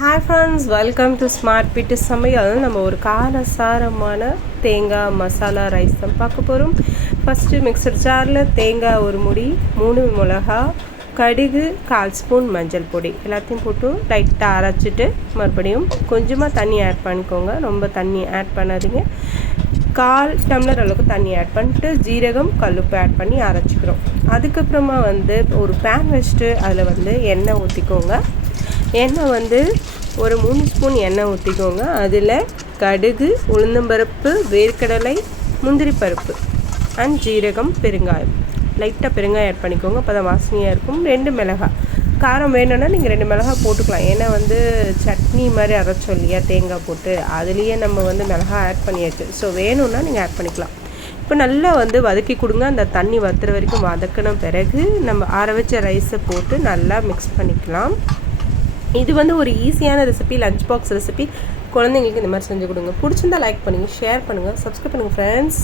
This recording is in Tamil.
Hi friends, welcome to smart பிட்டு சமையல். நம்ம ஒரு காரசாரமான தேங்காய் மசாலா ரைஸ் தான் பார்க்க போகிறோம். ஃபஸ்ட்டு மிக்சர் ஜாரில் தேங்காய் ஒரு முடி, 3 மிளகா, கடுகு, 1/4 ஸ்பூன் மஞ்சள் பொடி எல்லாத்தையும் போட்டு லைட்டாக அரைச்சிட்டு மறுபடியும் கொஞ்சமாக தண்ணி ஆட் பண்ணிக்கோங்க. ரொம்ப தண்ணி ஆட் பண்ணாதீங்க. 1/4 டம்ளர் அளவுக்கு தண்ணி ஆட் பண்ணிட்டு ஜீரகம், கல்லுப்பு ஆட் பண்ணி அரைச்சிக்கிறோம். அதுக்கப்புறமா ஒரு பேன் வச்சுட்டு அதில் எண்ணெய் ஊற்றிக்கோங்க. எண்ணெய் ஒரு 3 ஸ்பூன் எண்ணெய் ஊற்றிக்கோங்க. அதில் கடுகு, உளுந்தம்பருப்பு, வேர்க்கடலை, முந்திரி பருப்பு அண்ட் ஜீரகம், பெருங்காயம், லைட்டாக பெருங்காயம் ஆட் பண்ணிக்கோங்க. அப்போ தான் வாசனையாக இருக்கும். 2 மிளகாய், காரம் வேணும்னா நீங்கள் 2 மிளகாய் போட்டுக்கலாம். ஏன்னா சட்னி மாதிரி அரைச்சோம் இல்லையா தேங்காய் போட்டு, அதுலேயே நம்ம மிளகாய் ஆட் பண்ணியாச்சு. ஸோ வேணும்னா நீங்கள் ஆட் பண்ணிக்கலாம். இப்போ நல்லா வதக்கி கொடுங்க. அந்த தண்ணி வத்துற வரைக்கும் வதக்கின பிறகு நம்ம ஆற வச்ச ரைஸை போட்டு நல்லா மிக்ஸ் பண்ணிக்கலாம். இது ஒரு ஈஸியான ரெசிபி, லஞ்ச் பாக்ஸ் ரெசிபி. குழந்தைங்களுக்கு இந்த மாதிரி செஞ்சு கொடுங்க. பிடிச்சிருந்தா லைக் பண்ணுங்கள், ஷேர் பண்ணுங்கள், சப்ஸ்கிரைப் பண்ணுங்கள் ஃப்ரெண்ட்ஸ்.